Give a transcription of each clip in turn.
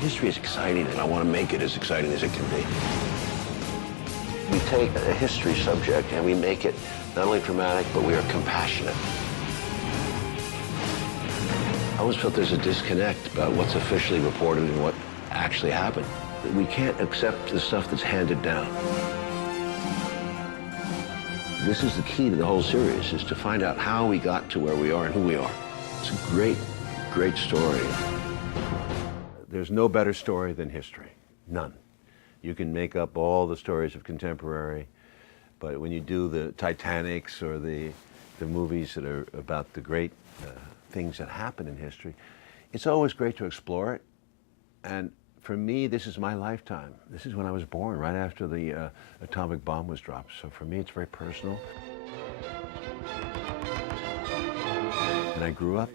History is exciting, and I want to make it as exciting as it can be. We take a history subject and we make it not only dramatic, but we are compassionate. I always felt there's a disconnect about what's officially reported and what actually happened. We can't accept the stuff that's handed down. This is the key to the whole series, is to find out how we got to where we are and who we are. It's a great, great story. There's no better story than history. None. You can make up all the stories of contemporary, but when you do the Titanics or the movies that are about the great things that happen in history, it's always great to explore it. And for me, this is my lifetime. This is when I was born, right after the atomic bomb was dropped. So for me, it's very personal. And I grew up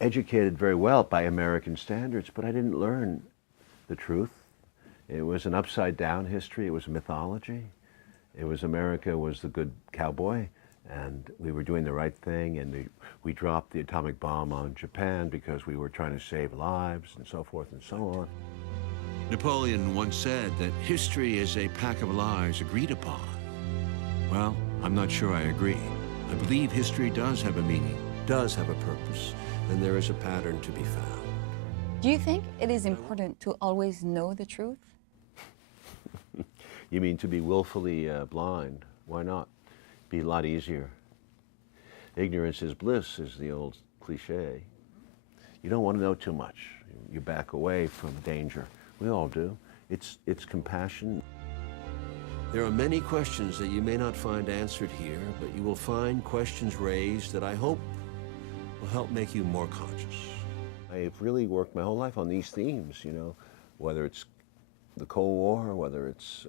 educated very well by American standards, but I didn't learn the truth. It was an upside-down history. It was mythology. It was America was the good cowboy, and we were doing the right thing, and we dropped the atomic bomb on Japan because we were trying to save lives, and so forth and so on. Napoleon once said that history is a pack of lies agreed upon. Well, I'm not sure I agree. I believe history does have a meaning, does have a purpose, and there is a pattern to be found. Do you think it is important to always know the truth? You mean to be willfully blind? Why not? Be a lot easier. Ignorance is bliss is the old cliche. You don't want to know too much. You back away from danger. We all do. It's compassion. There are many questions that you may not find answered here, but you will find questions raised that I hope will help make you more conscious. I've really worked my whole life on these themes, you know, whether it's the Cold War, whether it's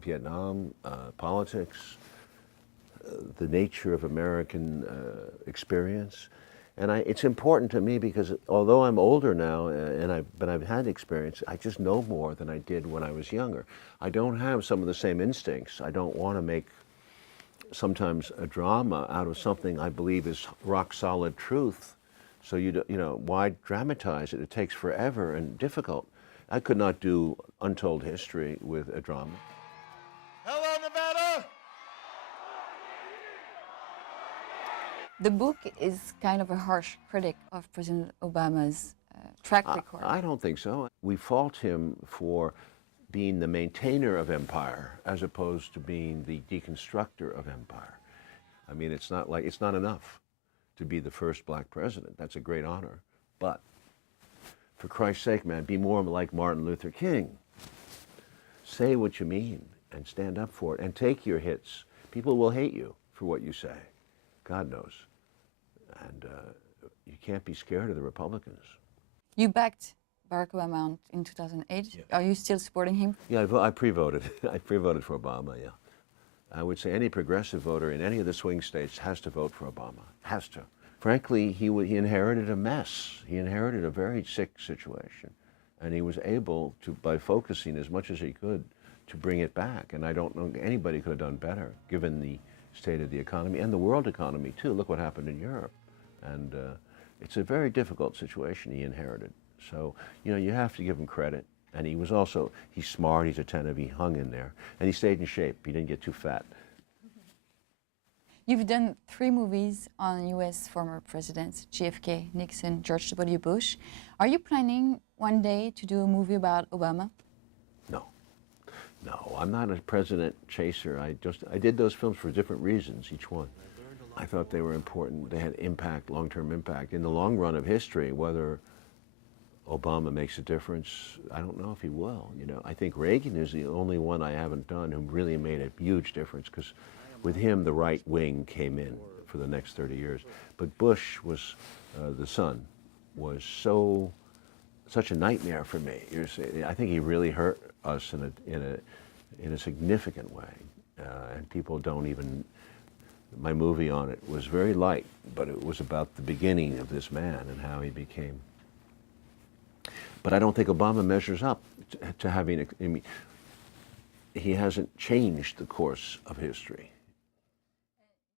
Vietnam, politics, the nature of American experience. And it's important to me because although I'm older now, but I've had experience, I just know more than I did when I was younger. I don't have some of the same instincts. I don't want to make sometimes a drama out of something I believe is rock solid truth. So you know, why dramatize it? It takes forever and difficult. I could not do untold history with a drama. Hello, Nevada! The book is kind of a harsh critic of President Obama's track record. I don't think so. We fault him for being the maintainer of empire as opposed to being the deconstructor of empire. I mean, it's not enough to be the first black president. That's a great honor. But for Christ's sake, man, be more like Martin Luther King. Say what you mean and stand up for it and take your hits. People will hate you for what you say. God knows. And you can't be scared of the Republicans. You backed Barack Obama in 2008. Yeah. Are you still supporting him? Yeah, I pre-voted. I pre-voted for Obama, yeah. I would say any progressive voter in any of the swing states has to vote for Obama, has to. Frankly, he inherited a mess. He inherited a very sick situation. And he was able to, by focusing as much as he could, to bring it back. And I don't know anybody could have done better, given the state of the economy and the world economy, too. Look what happened in Europe. And it's a very difficult situation he inherited. So, you know, you have to give him credit. And he was also, he's smart, he's attentive, he hung in there. And he stayed in shape, he didn't get too fat. You've done 3 movies on U.S. former presidents, JFK, Nixon, George W. Bush. Are you planning one day to do a movie about Obama? No. No, I'm not a president chaser. I did those films for different reasons, each one. I thought they were important. They had impact, long-term impact. In the long run of history, whether Obama makes a difference, I don't know if he will. You know, I think Reagan is the only one I haven't done who really made a huge difference, because with him, the right wing came in for the next 30 years. But Bush was, the son, was such a nightmare for me. I think he really hurt us in a significant way. And people don't even, my movie on it was very light, but it was about the beginning of this man and how he became. But I don't think Obama measures up to having, I mean, he hasn't changed the course of history.